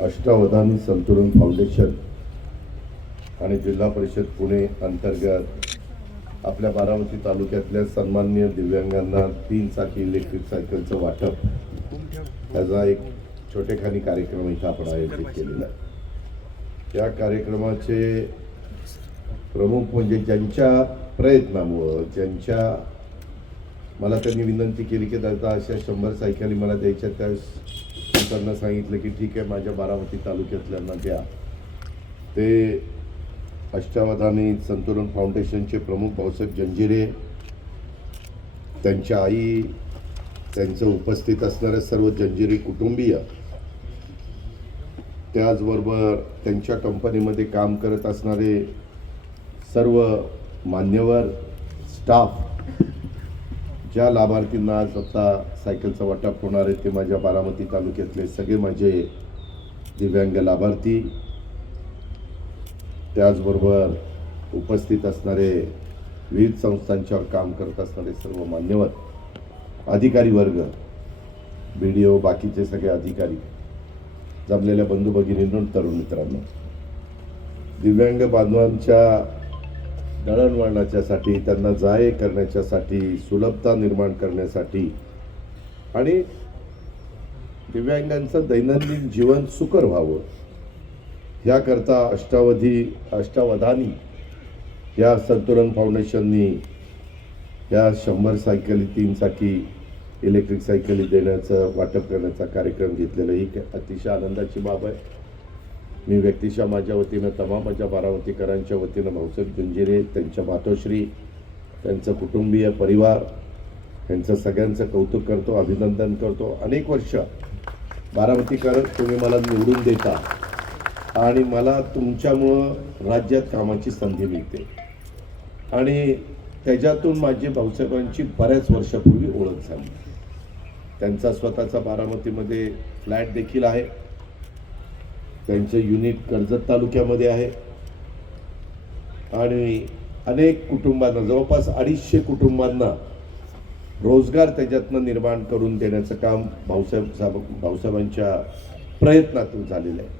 अष्टावधानी संतुलन फाउंडेशन आणि जिल्हा परिषद पुणे अंतर्गत आपल्या बारामती तालुक्यातल्या सन्माननीय दिव्यांगांना 3 चाकी इलेक्ट्रिक सायकलचं वाटप याचा एक छोटेखानी कार्यक्रम इथं आपण आयोजित केलेला आहे। या कार्यक्रमाचे प्रमुख म्हणजे ज्यांच्या प्रयत्नामुळं ज्यांच्या मला त्यांनी विनंती केली की दादा अशा 100 सायकली मला द्यायच्या, त्यावेळेस त्यांना सांगितलं की ठीक आहे माझ्या बारामती तालुक्यातल्यांना द्या। ते अष्टावधानी संतुलन फाउंडेशनचे प्रमुख भाऊसाहेब जंजिरे, त्यांच्या आई, त्यांचं उपस्थित असणारे सर्व जंजिरे कुटुंबीय, त्याचबरोबर त्यांच्या कंपनीमध्ये काम करत असणारे सर्व मान्यवर स्टाफ, ज्या लाभार्थींना आज आता सायकलचं वाटप होणार आहे ते माझ्या बारामती तालुक्यातले सगळे माझे दिव्यांग लाभार्थी, त्याचबरोबर उपस्थित असणारे विविध संस्थांच्यावर काम करत असणारे सर्व मान्यवर अधिकारी वर्ग, BDO, बाकीचे सगळे अधिकारी, जमलेल्या बंधू भगिनींनो, तरुण मित्रांनो, दिव्यांग बांधवांच्या दळणवळणाच्यासाठी, त्यांना जाये करण्याच्यासाठी, सुलभता निर्माण करण्यासाठी आणि दिव्यांगांचं दैनंदिन जीवन सुकर व्हावं याकरता अष्टावधानी या संतुलन फाउंडेशननी या 100 सायकली 3 चाकी इलेक्ट्रिक सायकली देण्याचं वाटप करण्याचा कार्यक्रम घेतलेला ही अतिशय आनंदाची बाब आहे। मी व्यक्तिशः माझ्या वतीनं तमाम माझ्या बारामतीकरांच्या वतीनं भाऊसाहेब जंजिरे, त्यांच्या मातोश्री, त्यांचं कुटुंबीय परिवार यांचं सगळ्यांचं कौतुक करतो, अभिनंदन करतो। अनेक वर्ष बारामतीकर तुम्ही मला निवडून देता आणि मला तुमच्यामुळं राज्यात कामाची संधी मिळते आणि त्याच्यातून माझी भाऊसाहेबांची बऱ्याच वर्षापूर्वी ओळख झाली। त्यांचा स्वतःचा बारामतीमध्ये फ्लॅट देखील आहे, त्यांचे युनिट कर्जत तालुक्यामध्ये आहे आणि अनेक कुटुंबांना, जवळपास 250 कुटुंबांना रोजगार त्याच्यातनं निर्माण करून देण्याचं काम भाऊसाहेबांच्या प्रयत्नातून झालेलं आहे।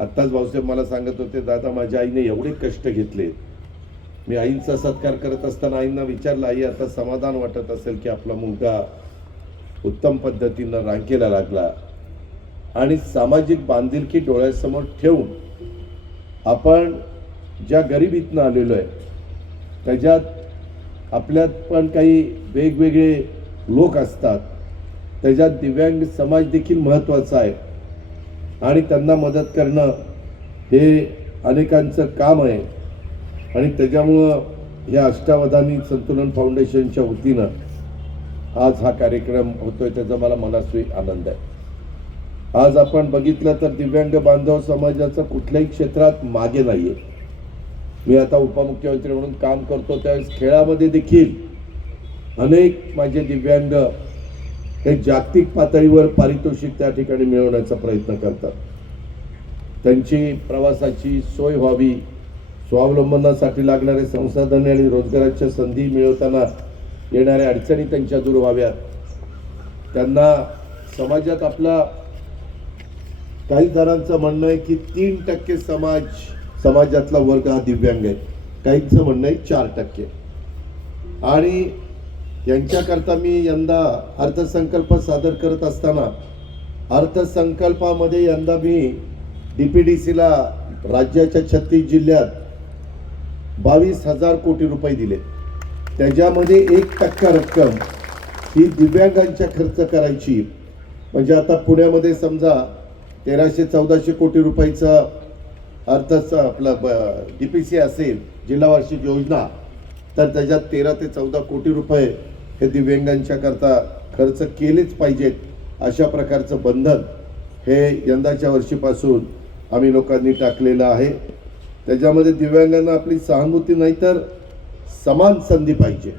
आत्ताच भाऊसाहेब मला सांगत होते, दादा माझ्या आईने एवढे कष्ट घेतले। मी आईंचा सत्कार करत असताना आईंना विचारलं, आई आता समाधान वाटत असेल की आपला मुलगा उत्तम पद्धतीनं रांकेला लागला आणि सामाजिक बांधिलकी डोळ्यासमोर ठेवून आपण ज्या गरिबीतनं आलेलो आहे त्याच्यात आपल्यात पण काही वेगवेगळे लोक असतात, त्याच्यात दिव्यांग समाज देखील महत्त्वाचा आहे आणि त्यांना मदत करणं हे अनेकांचं काम आहे आणि त्याच्यामुळं या अष्टावधानी संतुलन फाउंडेशनच्या वतीनं आज हा कार्यक्रम होतोय, त्याचा मला मनास्वी आनंद आहे। आज आपण बघितलं तर दिव्यांग बांधव समाजाचं कुठल्याही क्षेत्रात मागे नाहीये। मी आता उपमुख्यमंत्री म्हणून काम करतो, त्यावेळेस खेळामध्ये देखील अनेक माझे दिव्यांग हे जागतिक पातळीवर पारितोषिक त्या ठिकाणी मिळवण्याचा प्रयत्न करतात। त्यांची प्रवासाची सोय व्हावी, स्वावलंबनासाठी लागणारे संसाधने आणि रोजगाराच्या संधी मिळवताना येणाऱ्या अडचणी त्यांच्या दूर व्हाव्यात, त्यांना समाजात आपला काही जणांचं म्हणणं आहे की 3% समाजातला वर्ग हा दिव्यांग आहे, काहींचं म्हणणं आहे 4%। आणि यांच्याकरता मी यंदा अर्थसंकल्प सादर करत असताना अर्थसंकल्पामध्ये यंदा मी DPDCला राज्याच्या 36 जिल्ह्यात 22,000 कोटी रुपये दिले। त्याच्यामध्ये 1% रक्कम ही दिव्यांगांच्या खर्च करायची। म्हणजे आता पुण्यामध्ये समजा 1300-1400 कोटी रुपयाचं आपलं DPC असेल, जिल्हा वार्षिक योजना, तर त्याच्यात 13 ते 14 कोटी रुपये हे दिव्यांगांच्या करता खर्च केलेच पाहिजेत, अशा प्रकारचं बंधन हे यंदाच्या वर्षीपासून आम्ही लोकांनी टाकलेलं आहे। त्याच्यामध्ये दिव्यांगांना आपली सहानुभूती नाही तर समान संधी पाहिजे।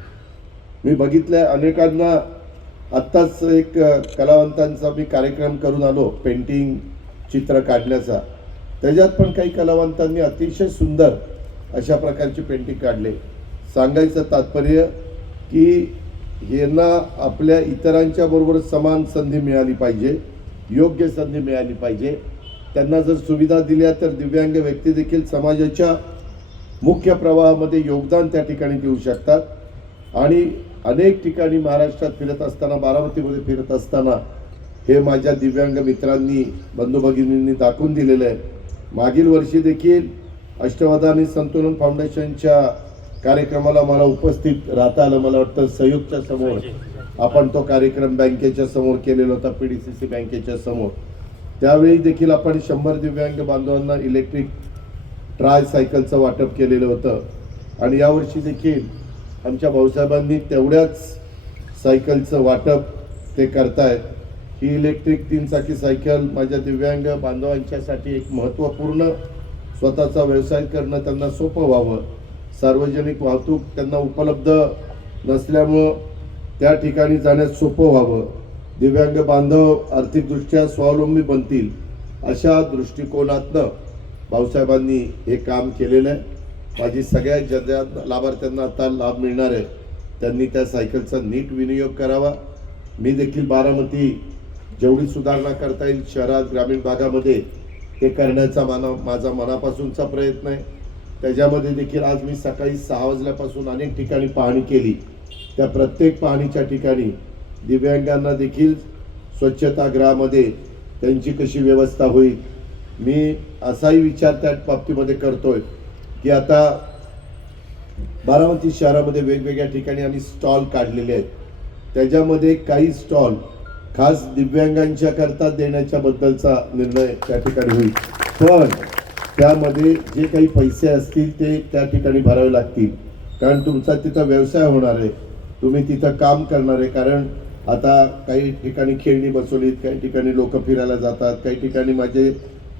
मी बघितलं अनेकांना, आत्ताच एक कलावंतांचा मी कार्यक्रम करून आलो पेंटिंग चित्र काढण्याचा, त्याच्यात पण काही कलावंतांनी अतिशय सुंदर अशा प्रकारचे पेंटिंग काढले। सांगायचं तात्पर्य की यांना आपल्या इतरांच्या बरोबर समान संधी मिळाली पाहिजे, योग्य संधी मिळाली पाहिजे त्यांना जर सुविधा दिल्या तर दिव्यांग व्यक्ती देखील समाजाच्या मुख्य प्रवाहामध्ये योगदान त्या ठिकाणी देऊ शकतात। आणि अनेक ठिकाणी महाराष्ट्रात फिरत असताना, बारामतीमध्ये फिरत असताना हे माझ्या दिव्यांग मित्रांनी, बंधू भगिनींनी दाखवून दिलेलं आहे। मागील वर्षी देखील अष्टवधानी संतुलन फाउंडेशनच्या कार्यक्रमाला मला उपस्थित राहता आलं। मला वाटतं संयुक्तच्या समोर आपण तो कार्यक्रम बँकेच्या समोर केलेला होता, PDCC बँकेच्या समोर। त्यावेळी देखील आपण 100 दिव्यांग बांधवांना इलेक्ट्रिक ट्रायसायकलचं वाटप केलेलं होतं। आणि यावर्षी देखील आमच्या भाऊसाहेबांनी तेवढ्याच सायकलचं वाटप ते करतायत। ही इलेक्ट्रिक 3 चाकी सायकल माझ्या दिव्यांग बांधवांच्यासाठी एक महत्त्वपूर्ण स्वतःचा व्यवसाय करणं त्यांना सोपं व्हावं, सार्वजनिक वाहतूक त्यांना उपलब्ध नसल्यामुळं त्या ठिकाणी जाण्यास सोपं व्हावं, दिव्यांग बांधव आर्थिकदृष्ट्या स्वावलंबी बनतील, अशा दृष्टिकोनातनं भाऊसाहेबांनी हे काम केलेलं आहे। माझी सगळ्या ज्या लाभार्थ्यांना आता लाभ मिळणार आहे त्यांनी त्या सायकलचा नीट विनियोग करावा। मी देखील बारामती जेवढी सुधारणा करता येईल शहरात, ग्रामीण भागामध्ये ते करण्याचा माझा मनापासूनचा प्रयत्न आहे। त्याच्यामध्ये देखील आज मी सकाळी 6 वाजल्यापासून अनेक ठिकाणी पाहणी केली। त्या प्रत्येक पाहणीच्या ठिकाणी दिव्यांगांना देखील स्वच्छतागृहामध्ये त्यांची कशी व्यवस्था होईल, मी असाही विचार त्या बाबतीमध्ये करतोय की आता बारामती शहरामध्ये वेगवेगळ्या ठिकाणी आम्ही स्टॉल काढलेले आहेत। त्याच्यामध्ये काही स्टॉल खास दिव्यांगांच्या करता देण्याच्या बद्दलचा निर्णय त्या ठिकाणी होईल, पण त्यामध्ये जे काही पैसे असतील ते त्या ठिकाणी भरावे लागतील, कारण तुमचा तिथं व्यवसाय होणार आहे, तुम्ही तिथं काम करणार आहे। कारण आता काही ठिकाणी खेळणी बसवलीत, काही ठिकाणी लोक फिरायला जातात, काही ठिकाणी माझे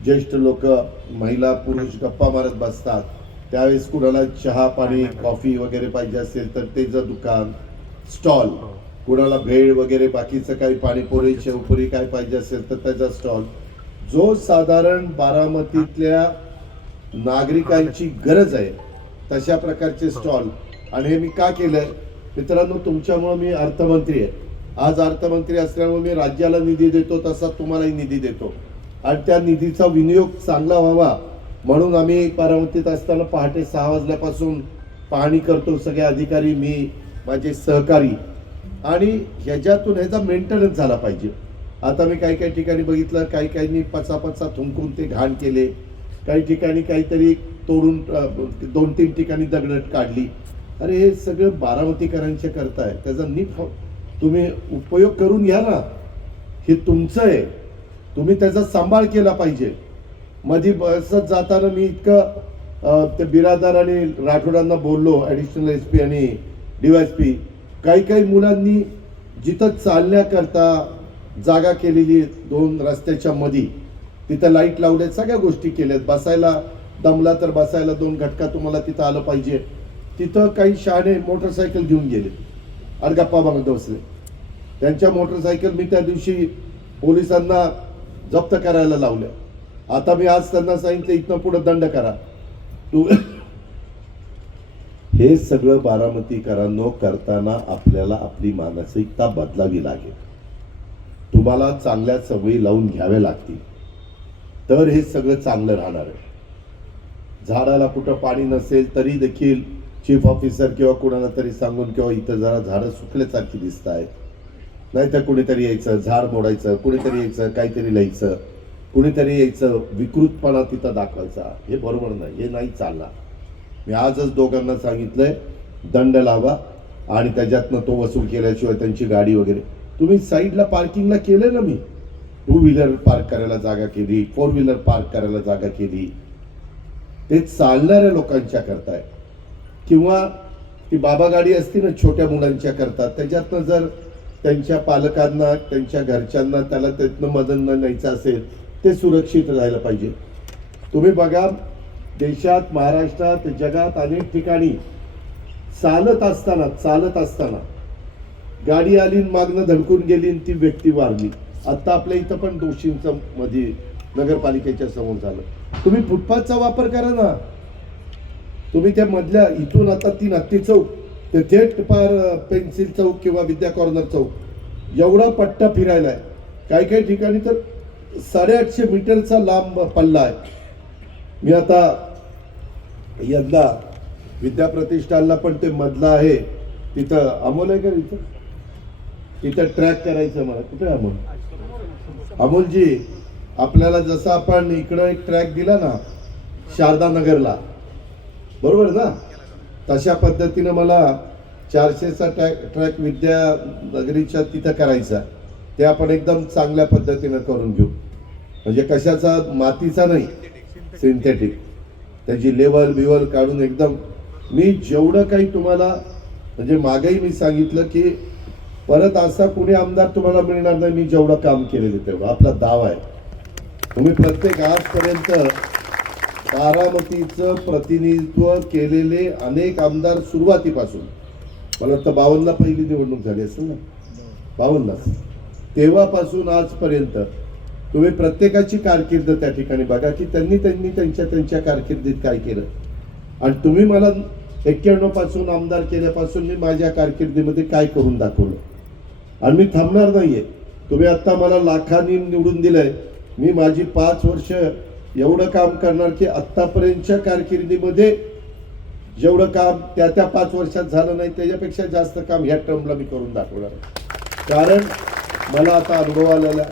ज्येष्ठ लोक, महिला पुरुष गप्पा मारत बसतात, त्यावेळेस कुणाला चहा पाणी कॉफी वगैरे पाहिजे असेल तर त्याचं दुकान स्टॉल, कुणाला भेळ वगैरे बाकीचं काही पाणीपुरी शेवपुरी काय पाहिजे असेल तर त्याचा स्टॉल, जो साधारण बारामतीतल्या नागरिकांची गरज आहे तशा प्रकारचे स्टॉल। आणि हे मी का केलंय मित्रांनो, तुमच्यामुळे मी अर्थमंत्री आहे। आज अर्थमंत्री असल्यामुळे मी राज्याला निधी देतो तसा तुम्हालाही निधी देतो, आणि त्या निधीचा विनियोग चांगला व्हावा म्हणून आम्ही बारामतीत असताना पहाटे 6 वाजल्यापासून पाहणी करतो, सगळे अधिकारी, मी, माझे सहकारी, आणि ह्याच्यातून ह्याचा मेंटेनन्स झाला पाहिजे। आता मी काही ठिकाणी बघितलं, काही पचापचा थुंकून ते घाण केले, काही ठिकाणी काहीतरी तोडून 2-3 ठिकाणी दगडट काढली। अरे हे सगळं बारामतीकरांच्या करताय, त्याचा नीट तुम्ही उपयोग करून घ्या ना, हे तुमचं आहे, तुम्ही त्याचा सांभाळ केला पाहिजे। मध्ये बसत जाताना मी इतकं ते बिरादार आणि राठोडांना बोललो, ॲडिशनल SP आणि DYSP, काही मुलांनी जिथं चालण्याकरता जागा केलेली 2 रस्त्याच्या मध्ये, तिथं लाईट लावल्यात, सगळ्या गोष्टी केल्यात, बसायला दमला तर बसायला 2 घटका तुम्हाला तिथं आलं पाहिजे, तिथं काही शहाणे मोटरसायकल घेऊन गेले आणि गप्पा मारत बसले। त्यांच्या मोटरसायकल मी त्या दिवशी पोलिसांना जप्त करायला लावल्या। आता मी आज त्यांना सांगितलं इथनं पुढे दंड करा। हे सगळं बारामतीकरांनो करताना आपल्याला आपली मानसिकता बदलावी लागेल, तुम्हाला चांगल्या सवयी लावून घ्याव्या लागतील, तर हे सगळं चांगलं राहणार आहे। झाडाला कुठं पाणी नसेल तरी देखील चीफ ऑफिसर किंवा कुणाला तरी सांगून किंवा इथं जरा झाडं सुकल्यासारखी दिसत आहेत, नाहीतर कुणीतरी यायचं झाड मोडायचं, कुणीतरी यायचं काहीतरी लिहायचं, कुणीतरी यायचं विकृतपणा तिथं दाखवायचा, हे बरोबर नाही, हे नाही चालणार। मी आजच दोघांना सांगितलंय दंड लावा आणि त्याच्यातनं तो वसूल केल्याशिवाय त्यांची गाडी वगैरे, तुम्ही साईडला पार्किंगला केलं ना, मी 2 व्हीलर पार्क करायला जागा केली, 4 व्हीलर पार्क करायला जागा केली, ते चालणाऱ्या लोकांच्या करताय, किंवा ती बाबा गाडी असते ना छोट्या मुलांच्या करता, त्याच्यातनं जर त्यांच्या पालकांना त्यांच्या घरच्यांना त्याला त्यातनं मदत न्यायचं असेल ते सुरक्षित राहायला पाहिजे। तुम्ही बघा देशात, महाराष्ट्रात, जगात अनेक ठिकाणी चालत असताना गाडी आली मागणं धडकून गेली आणि ती व्यक्ती वारली। आता आपल्या इथं पण दोषींचं मध्ये नगरपालिकेच्या समोर झालं। तुम्ही फुटपाथचा वापर करा ना, तुम्ही त्या मधल्या इथून आता 3 हत्ती चौक ते थेट पार पेन्सिल चौक किंवा विद्या कॉर्नर चौक एवढा पट्टा फिरायला आहे। काही ठिकाणी तर 850 मीटरचा लांब पल्ला आहे. मी आता यंदा विद्याप्रतिष्ठानला पण ते मधलं आहे तिथं अमोल आहे का तिथं ट्रॅक करायचं मला. कुठे अमोल? अमोलजी, आपल्याला जसं आपण इकडं एक ट्रॅक दिला ना शारदा नगरला, बरोबर ना, तशा पद्धतीनं मला 400चा ट्रॅक विद्यानगरीच्या तिथं करायचा. ते आपण एकदम चांगल्या पद्धतीनं करून घेऊ. म्हणजे कशाचा, मातीचा नाही, सिंथेटिक. त्याची लेवल बिवल काढून एकदम. मी जेवढं काही तुम्हाला, म्हणजे मागेही मी सांगितलं की परत असा कुणी आमदार तुम्हाला मिळणार नाही मी जेवढं काम केलेलं तेवढं. आपला दावा आहे. तुम्ही प्रत्येक आजपर्यंत बारामतीचं प्रतिनिधित्व केलेले अनेक आमदार सुरुवातीपासून, मला वाटतं 52ला पहिली निवडणूक झाली असेल ना, 52लाच, तेव्हापासून आजपर्यंत तुम्ही प्रत्येकाची कारकीर्द त्या ठिकाणी बघा की त्यांनी त्यांच्या कारकिर्दीत काय केलं. आणि तुम्ही मला 91 पासून आमदार केल्यापासून मी माझ्या कारकिर्दीमध्ये काय करून दाखवलं. आणि मी थांबणार नाहीये. तुम्ही आता मला लाखांनी निवडून दिलंय, मी माझी 5 वर्ष एवढं काम करणार की आत्तापर्यंतच्या कारकिर्दीमध्ये जेवढं काम त्या 5 वर्षात झालं नाही त्याच्यापेक्षा जास्त काम ह्या टर्मला मी करून दाखवणार. कारण मला आता अनुभव आलेला,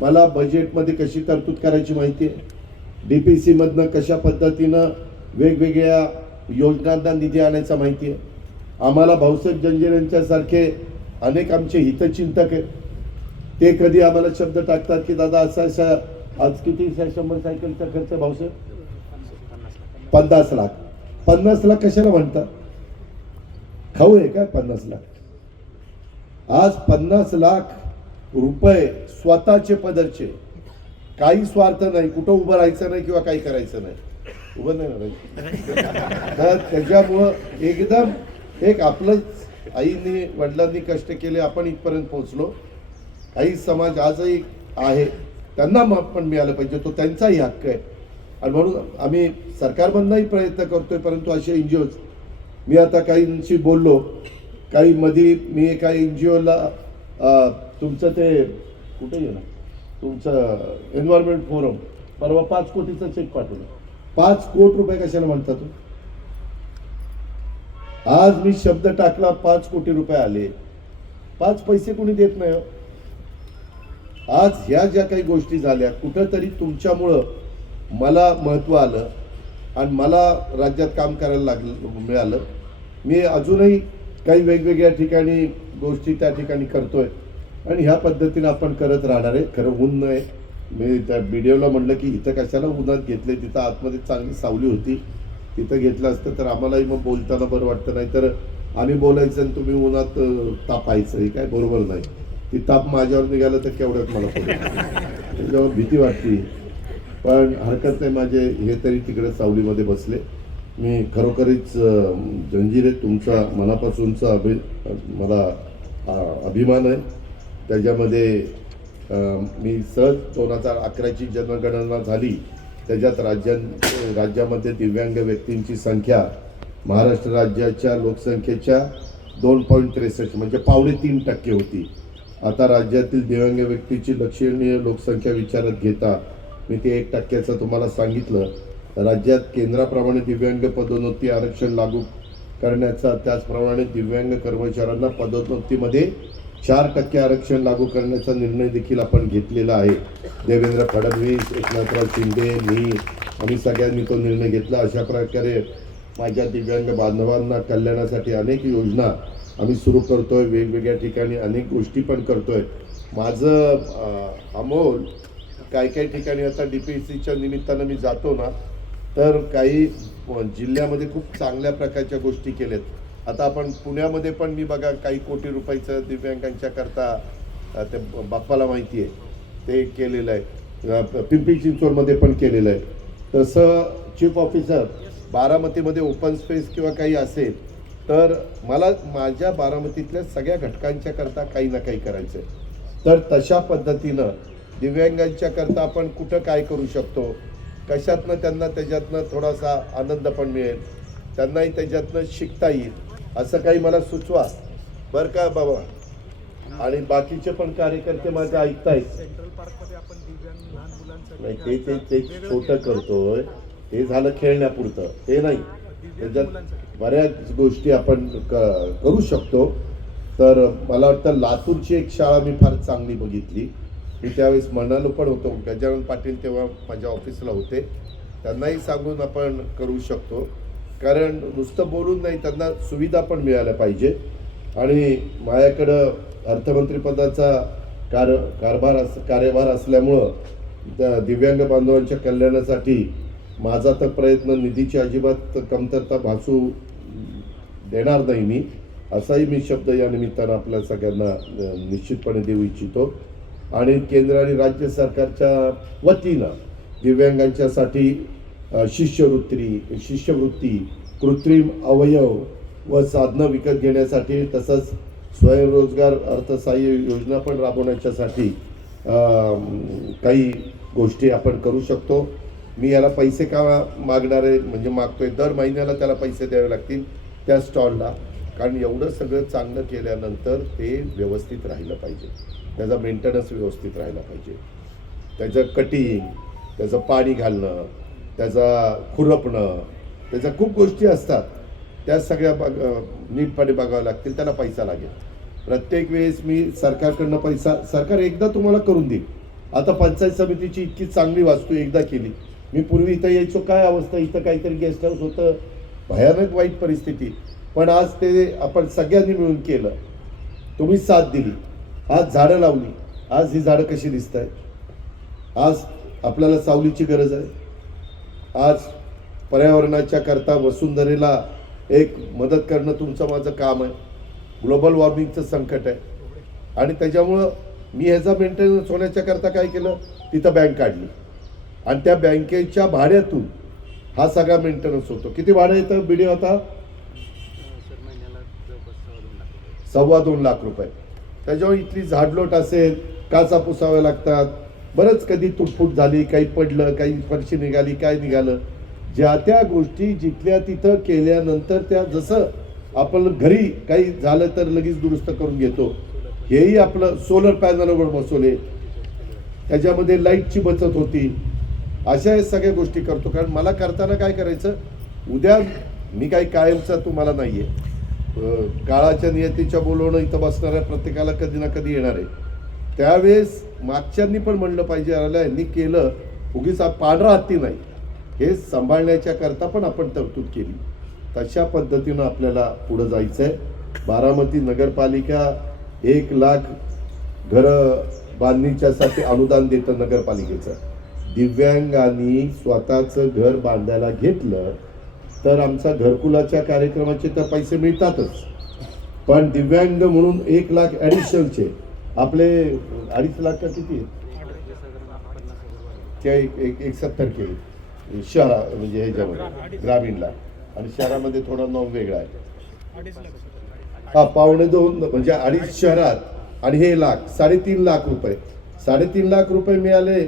मला बजेटमध्ये कशी तरतूद करायची माहिती आहे, DPC मधनं कशा पद्धतीनं वेगवेगळ्या योजनांना निधी आणायचा माहिती आहे. आम्हाला भाऊसाहेब जंजिरेंच्या सारखे अनेक आमचे हितचिंतक आहेत. ते कधी आम्हाला शब्द टाकतात की दादा असा आज किती 100 सायकलचा खर्च भाऊसाहेब? 50 लाख. 50 लाख कशाला म्हणतात? खाऊ आहे का 50 लाख? आज 50 लाख रुपये स्वतःचे पदरचे, काही स्वार्थ नाही, कुठं उभं राहायचं नाही किंवा काही करायचं नाही, उभं नाही राहायचं. तर त्याच्यामुळं एकदम एक आपलंच, आईने वडिलांनी कष्ट केले, आपण इथपर्यंत पोहोचलो. काही समाज आजही आहे, त्यांना पण मिळालं पाहिजे, तो त्यांचाही हक्क आहे. आणि म्हणून आम्ही सरकारमधनंही प्रयत्न करतोय. परंतु असे NGOज, मी आता काहींशी बोललो, काही मध्ये मी एका NGOला तुमचं ते कुठे गेलं तुमचं एन्व्हायरमेंट फोरम, परवा 5 कोटीचा चेक पाठवला. 5 कोटी रुपये कशाला म्हणतात? आज मी शब्द टाकला 5 कोटी रुपये आले. 5 पैसे कोणी देत नाही. आज ह्या ज्या काही गोष्टी झाल्या, कुठंतरी तुमच्यामुळं मला महत्त्व आलं आणि मला राज्यात काम करायला मिळालं. मी अजूनही काही वेगवेगळ्या ठिकाणी गोष्टी त्या ठिकाणी करतोय आणि ह्या पद्धतीने आपण करत राहणार आहे. खरं ऊन नाही, मी त्या व्हिडिओला म्हणलं की इथं कशाला उन्हात घेतले, तिथं आतमध्ये चांगली सावली होती, तिथं घेतलं असतं तर आम्हालाही मग बोलताना बरं वाटतं. नाही तर आम्ही बोलायचं आणि तुम्ही उन्हात तापायचं, हे काय बरोबर नाही. ती ताप माझ्यावर निघालं तर केवढ्यात मला त्याच्यावर भीती वाटते. पण हरकत नाही, माझे हे तरी तिकडे सावलीमध्ये बसले. मी खरोखरीच जंजिरे तुमचा मनापासूनचा मला अभिमान आहे. त्याच्यामध्ये मी सहज 2011ची जनगणना झाली, त्याच्यात राज्यामध्ये दिव्यांग व्यक्तींची संख्या महाराष्ट्र राज्याच्या लोकसंख्येच्या 2.63 म्हणजे 3.5% होती. आता राज्यातील दिव्यांग व्यक्तीची लक्षणीय लोकसंख्या विचारात घेता मी ते 1% तुम्हाला सांगितलं. राज्यात केंद्राप्रमाणे दिव्यांग पदोन्नती आरक्षण लागू करण्याचा, त्याचप्रमाणे दिव्यांग कर्मचाऱ्यांना पदोन्नतीमध्ये 4% आरक्षण लागू करण्याचा निर्णय देखील आपण घेतलेला आहे. देवेंद्र फडणवीस, एकनाथराव शिंदे, मी, आम्ही सगळ्यांनी तो निर्णय घेतला. अशा प्रकारे माझ्या दिव्यांग बांधवांना कल्याणासाठी अनेक योजना आम्ही सुरू करतोय. वेगवेगळ्या ठिकाणी अनेक गोष्टी पण करतोय. माझं अमोल काही ठिकाणी आता DPCच्या निमित्तानं मी जातो ना, तर काही जिल्ह्यामध्ये खूप चांगल्या प्रकारच्या गोष्टी केल्यात. आता आपण पुण्यामध्ये पण मी बघा काही कोटी रुपयाचं दिव्यांगांच्या करता ते बाप्पाला माहिती आहे ते केलेलं आहे. पिंपरी चिंचवडमध्ये पण केलेलं आहे. तसं चीफ ऑफिसर बारामतीमध्ये ओपन स्पेस किंवा काही असेल तर मला माझ्या बारामतीतल्या सगळ्या घटकांच्या करता काही ना काही करायचं आहे. तर तशा पद्धतीनं दिव्यांगांच्या करता आपण कुठं काय करू शकतो, कशातनं त्यांना त्याच्यातनं थोडासा आनंद पण मिळेल, त्यांनाही त्याच्यातनं शिकता येईल, असं काही मला सुचवा बरं का बाबा. आणि बाकीचे पण कार्यकर्ते माझे ऐकतायत. सेंट्रल पार्कमध्ये आपण दिव्यांग लहान मुलांसाठी नाही ते छोटं करतोय, ते झालं खेळण्यापुरतं, ते नाही. त्याच्यात बऱ्याच गोष्टी आपण करू शकतो. तर मला वाटतं लातूरची एक शाळा मी फार चांगली बघितली. मी त्यावेळेस म्हणालो पण होतो, गजानन पाटील तेव्हा माझ्या ऑफिसला होते, त्यांनाही सांगून आपण करू शकतो. कारण नुसतं बोलून नाही, त्यांना सुविधा पण मिळाल्या पाहिजे. आणि माझ्याकडं अर्थमंत्रीपदाचा कार्यभार असल्यामुळं त्या दिव्यांग बांधवांच्या कल्याणासाठी माझा तर प्रयत्न, निधीची अजिबात कमतरता भासू देणार नाही मी, असाही मी शब्द या निमित्तानं आपल्या सगळ्यांना निश्चितपणे देऊ इच्छितो. आणि केंद्र आणि राज्य सरकारच्या वतीनं दिव्यांगांच्यासाठी शिष्यवृत्ती, कृत्रिम अवयव व साधनं विकत घेण्यासाठी, तसंच स्वयंरोजगार अर्थसहाय्य योजना पण राबवण्याच्यासाठी काही गोष्टी आपण करू शकतो. मी याला पैसे का मागणार आहे, म्हणजे मागतोय, दर महिन्याला त्याला पैसे द्यावे लागतील त्या स्टॉलला. कारण एवढं सगळं चांगलं केल्यानंतर ते व्यवस्थित राहिलं पाहिजे, त्याचा मेंटेनन्स व्यवस्थित राहिला पाहिजे. त्याचं कटिंग, त्याचं पाणी घालणं, त्याचा खुरपणं, त्याच्या खूप गोष्टी असतात, त्या सगळ्या नीटपणे बघाव्या लागतील. त्याला पैसा लागेल. प्रत्येक वेळेस मी सरकारकडनं पैसा, सरकार एकदा तुम्हाला करून देईल. आता पंचायत समितीची इतकी चांगली वास्तू एकदा केली. मी पूर्वी इथं यायचो, काय अवस्था, इथं काहीतरी गेस्ट हाऊस होतं, भयानक वाईट परिस्थिती. पण आज ते आपण सगळ्यांनी मिळून केलं, तुम्ही साथ दिली, आज झाडं लावली. आज ही झाडं कशी दिसत आहेत. आज आपल्याला सावलीची गरज आहे. आज पर्यावरणाच्या करता वसुंधरेला एक मदत करणं तुमचं माझं काम आहे. ग्लोबल वॉर्मिंगचं संकट आहे आणि त्याच्यामुळं मी ह्याचा मेंटेनन्स होण्याच्या करता काय केलं, तिथं बँक काढली आणि त्या बँकेच्या भाड्यातून हा सगळा मेंटेनन्स होतो. किती भाडं येतं व्हिडिओ आता? 2.25 लाख रुपये. त्याच्यावर इथली झाडलोट असेल, काचा पुसाव्या लागतात, बरंच कधी तुटफूट झाली, काही पडलं, काही फरशी निघाली, काय निघालं, ज्या त्या गोष्टी जिथल्या तिथं केल्यानंतर त्या, जसं आपण घरी काही झालं तर लगेच दुरुस्त करून घेतो, हेही आपलं सोलर पॅनलवर बसवले, त्याच्यामध्ये लाईटची बचत होती. अशा सगळ्या गोष्टी करतो. कारण मला करताना काय करायचं, उद्या मी काही कायमचा तुम्हाला नाही आहे, काळाच्या नियतीच्या बोलवणं इथं बसणाऱ्या प्रत्येकाला कधी ना कधी येणार आहे. त्यावेळेस मागच्यांनी पण म्हणलं पाहिजे, अरे यांनी केलं, उगीच पांढरा हत्ती नाही, हे सांभाळण्याच्या करता पण आपण तरतूद केली. तशा पद्धतीनं आपल्याला पुढं जायचं आहे. बारामती नगरपालिका 1 लाख घरं बांधणीच्यासाठी अनुदान देतं नगरपालिकेचं. दिव्यांगांनी स्वतःचं घर बांधायला घेतलं तर आमचा घरकुलाच्या कार्यक्रमाचे तर पैसे मिळतातच, पण दिव्यांग म्हणून 1 लाख ॲडिशनलचे आपले 2.5 लाख का किती आहेत ते 170 केले शहरा, म्हणजे ह्याच्यामध्ये ग्रामीणला, आणि शहरामध्ये थोडा नॉम वेगळा आहे. हा 2.25 म्हणजे 2.5 शहरात आणि हे लाख 3.5 लाख रुपये. 3.5 लाख रुपये मिळाले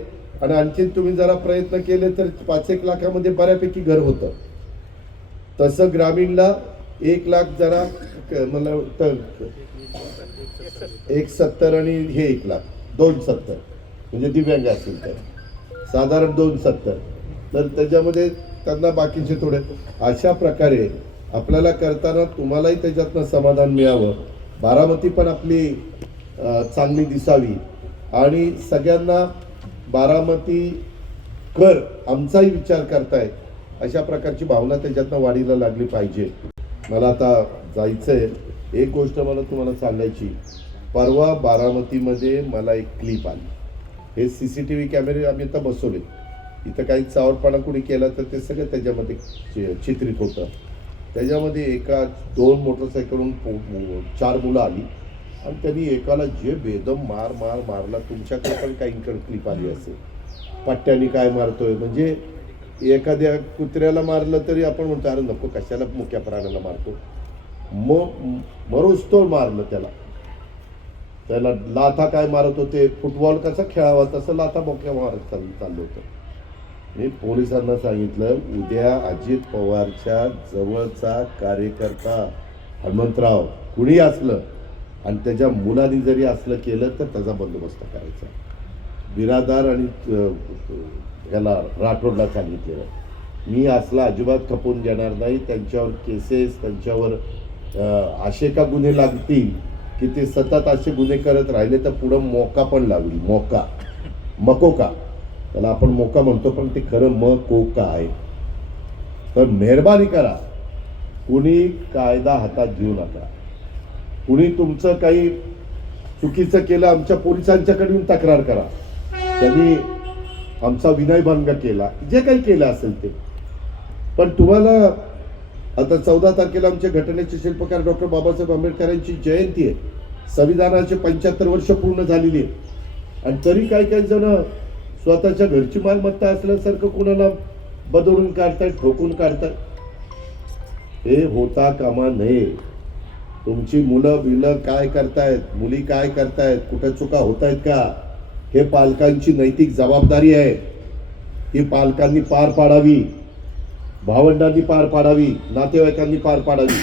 आणि आणखीन तुम्ही जरा प्रयत्न केले तर 5-1 लाखामध्ये बऱ्यापैकी घर होतं. तसं ग्रामीणला 1 लाख जरा मला वाटतं 170 आणि हे 1 लाख 270, म्हणजे दिव्यांग असेल तर साधारण 270. तर त्याच्यामध्ये त्यांना बाकीचे थोडे, अशा प्रकारे आपल्याला करताना तुम्हालाही त्याच्यातनं समाधान मिळावं, बारामती पण आपली चांगली दिसावी आणि सगळ्यांना बारामती कर आमचाही विचार करताय, अशा प्रकारची भावना त्याच्यातनं वाढीला लागली पाहिजे. मला आता जायचं आहे. एक गोष्ट मला तुम्हाला सांगायची, परवा बारामतीमध्ये मला एक क्लिप आली. हे CCTV कॅमेरे आम्ही आता बसवले, इथं काही चावरपणा कोणी केला तर ते सगळं त्याच्यामध्ये चित्रित होतं. त्याच्यामध्ये 2 मोटरसायकलवरून 4 मुलं आली आणि त्यांनी एकाला जे बेदम मारला. तुमच्याकडे पण काहींकडे क्लिप आली असेल, पट्ट्याने काय मारतोय, म्हणजे एखाद्या कुत्र्याला मारलं तरी आपण म्हणतो अरे नको, कशाला मुक्या प्राण्याला मारतो, मरोच तो मारलं त्याला लाथा काय मारत होते, फुटबॉल कसा खेळावा तसं लाथा बोक्या मारत चाललं होतं. मी पोलिसांना सांगितलं, उद्या अजित पवारच्या जवळचा कार्यकर्ता हनुमंतराव कुणी असलं आणि त्याच्या मुलांनी जरी असलं केलं तर त्याचा बंदोबस्त करायचा. बिरादार आणि ह्याला राठोडला सांगितलेलं मी असला अजिबात खपून घेणार नाही. त्यांच्यावर केसेस, त्यांच्यावर असे का गुन्हे लागतील की ते सतत असे गुन्हे करत राहिले तर पुढं मोका पण लागली. मकोका त्याला आपण मोका म्हणतो, पण ते खरं मकोका आहे. तर मेहरबानी करा, कुणी कायदा हातात घेऊ नका. कुणी तुमचं काही चुकीचं केलं आमच्या पोलिसांच्याकडे येऊन तक्रार करा. त्यांनी आमचा विनयभंग केला, जे काही केलं असेल ते. पण तुम्हाला आता 14 तारखेला आमच्या घटनेचे शिल्पकार डॉक्टर बाबासाहेब आंबेडकरांची जयंती आहे. संविधानाचे 75 वर्ष पूर्ण झालेली आहे. आणि तरी काही काही जण स्वतःच्या घरची मालमत्ता असल्यासारखं कुणाला बदलून काढतायत, ठोकून काढतायत. हे होता कामा नये. तुमची मुलं बिलं काय करतायत, मुली काय करतायत, कुठे चुका होत आहेत का, हे पालकांची नैतिक जबाबदारी आहे. ती पालकांनी पार पाडावी, भावंडांनी पार पाडावी, नातेवाईकांनी पार पाडावी.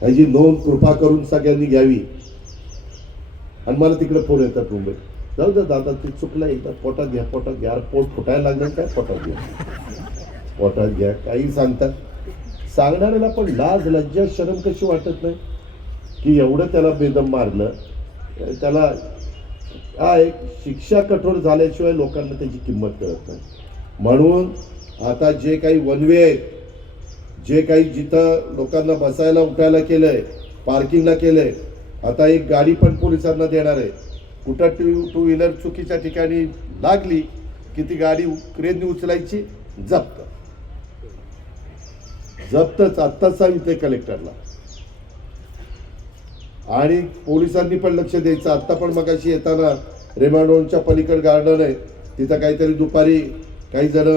ह्याची नोंद कृपा करून सगळ्यांनी घ्यावी. आणि मला तिकडे फोन येतात मुंबईत, जाऊ द्या दादा ते चुकलं, एकदा पोटात घ्या, पोटात घ्या. पोट फुटायला लागलं काय, पोटात घ्या, पोटात घ्या, काही सांगतात. सांगणाऱ्याला पण लाज लज्जा शरम कशी वाटत नाही की एवढं त्याला बेदम मारलं. त्याला काय शिक्षा कठोर झाल्याशिवाय लोकांना त्याची किंमत कळत नाही. म्हणून आता जे काही वनवे आहेत, जे काही जिथं लोकांना बसायला उठायला केलंय, पार्किंगला केलंय, आता एक गाडी पण पोलिसांना देणार आहे. कुठं टू व्हीलर चुकीच्या ठिकाणी लागली की ती गाडी क्रेनने उचलायची, जप्तच आत्ताच सांगितलंय कलेक्टरला. आणि पोलिसांनी पण लक्ष द्यायचं. आत्ता पण मगाशी येताना रेमांडोनच्या पलीकड गार्डन आहे, तिथं काहीतरी दुपारी काही जण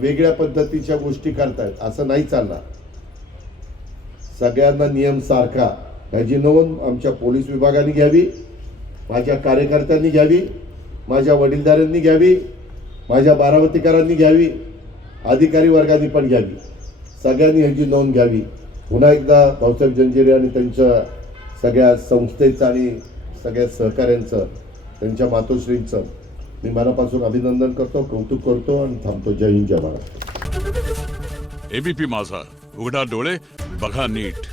वेगळ्या पद्धतीच्या गोष्टी करतायत. असं नाही चालणार. सगळ्यांना नियम सारखा. ह्याची नोंद आमच्या पोलीस विभागाने घ्यावी, माझ्या कार्यकर्त्यांनी घ्यावी, माझ्या वडीलधाऱ्यांनी घ्यावी, माझ्या बारामतीकरांनी घ्यावी, अधिकारी वर्गाने पण घ्यावी. सगळ्यांनी ह्याची नोंद घ्यावी. पुन्हा एकदा भाऊसाहेब जंजिरे आणि त्यांच्या सगळ्या संस्थेचं आणि सगळ्या सहकाऱ्यांचं, त्यांच्या मातोश्रींचं मी मनापासून अभिनंदन करतो, कौतुक करतो आणि थांबतो. जय हिंद, जय महाराष्ट्र. एबीपी माझा, उघडा डोळे बघा नीट.